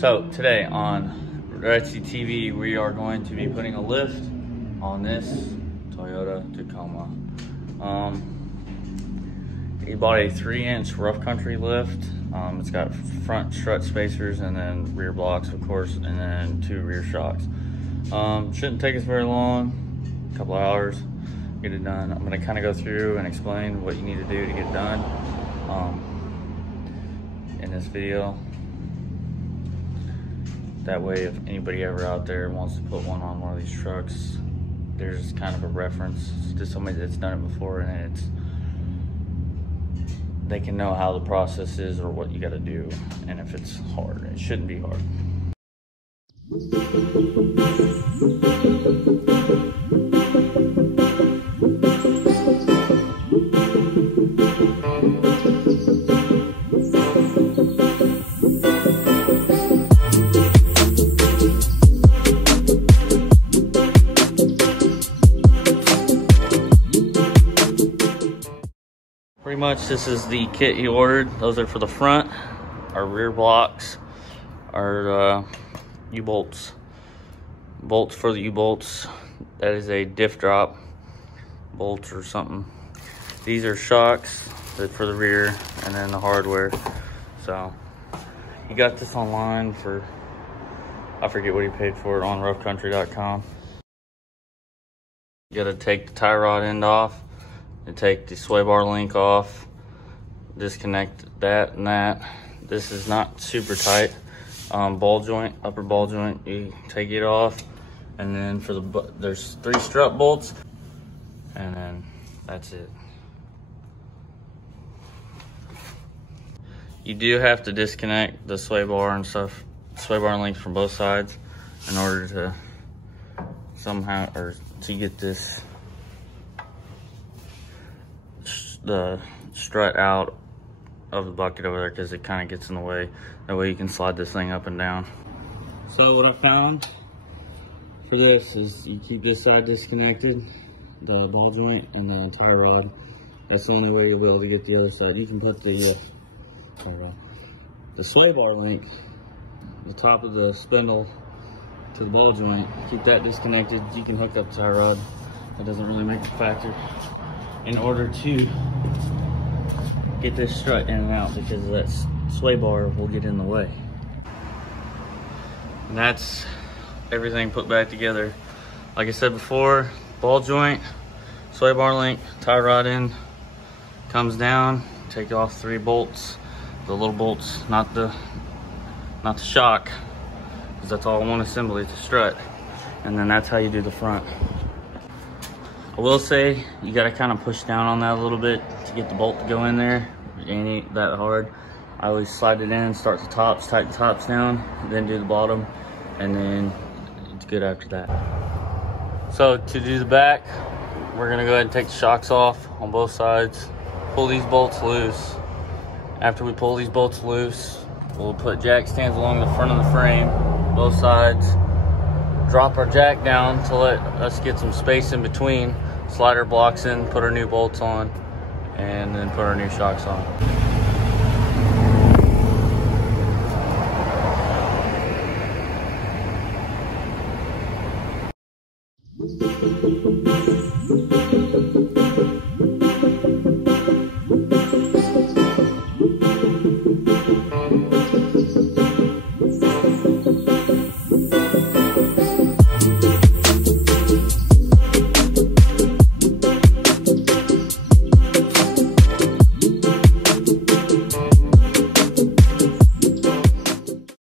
So today on Retsy TV, we are going to be putting a lift on this Toyota Tacoma. He bought a 3-inch rough country lift. It's got front strut spacers and then rear blocks, of course, and then 2 rear shocks. Shouldn't take us very long, a couple of hours, get it done. I'm gonna kind of go through and explain what you need to do to get done in this video. That way, if anybody ever out there wants to put one on one of these trucks, there's kind of a reference to somebody that's done it before, and they can know how the process is or what you got to do, and if it's hard. It shouldn't be hard. Pretty much this is the kit he ordered. Those are for the front. Our rear blocks are U-bolts. Bolts for the U-bolts. That is a diff drop bolt or something. These are shocks for the rear, and then the hardware. So he got this online for, I forget what he paid for it, on roughcountry.com. You gotta take the tie rod end off and take the sway bar link off, disconnect that and that. This is not super tight. Ball joint, upper ball joint, you take it off, and then for the, there's 3 strut bolts, and then that's it. You do have to disconnect the sway bar and stuff, sway bar links from both sides, in order to somehow, or to get this, the strut out of the bucket over there, because it kind of gets in the way. That way you can slide this thing up and down. So what I found for this is you keep this side disconnected, the ball joint and the tie rod. That's the only way you'll be able to get the other side. You can put the sway bar link, the top of the spindle to the ball joint. Keep that disconnected. You can hook up the tie rod. That doesn't really make a factor, in order to get this strut in and out, because that sway bar will get in the way. And that's everything put back together. Like I said before, ball joint, sway bar link, tie rod in, comes down, take off 3 bolts, the little bolts, not the shock, because that's all one assembly, it's a strut. And then that's how you do the front. I will say, you gotta kind of push down on that a little bit to get the bolt to go in there. It ain't that hard. I always slide it in, start the tops, tighten the tops down, then do the bottom, and then it's good after that. So to do the back, we're gonna go ahead and take the shocks off on both sides, pull these bolts loose. After we pull these bolts loose, we'll put jack stands along the front of the frame, both sides, drop our jack down to let us get some space in between, slide our blocks in, put our new bolts on, and then put our new shocks on.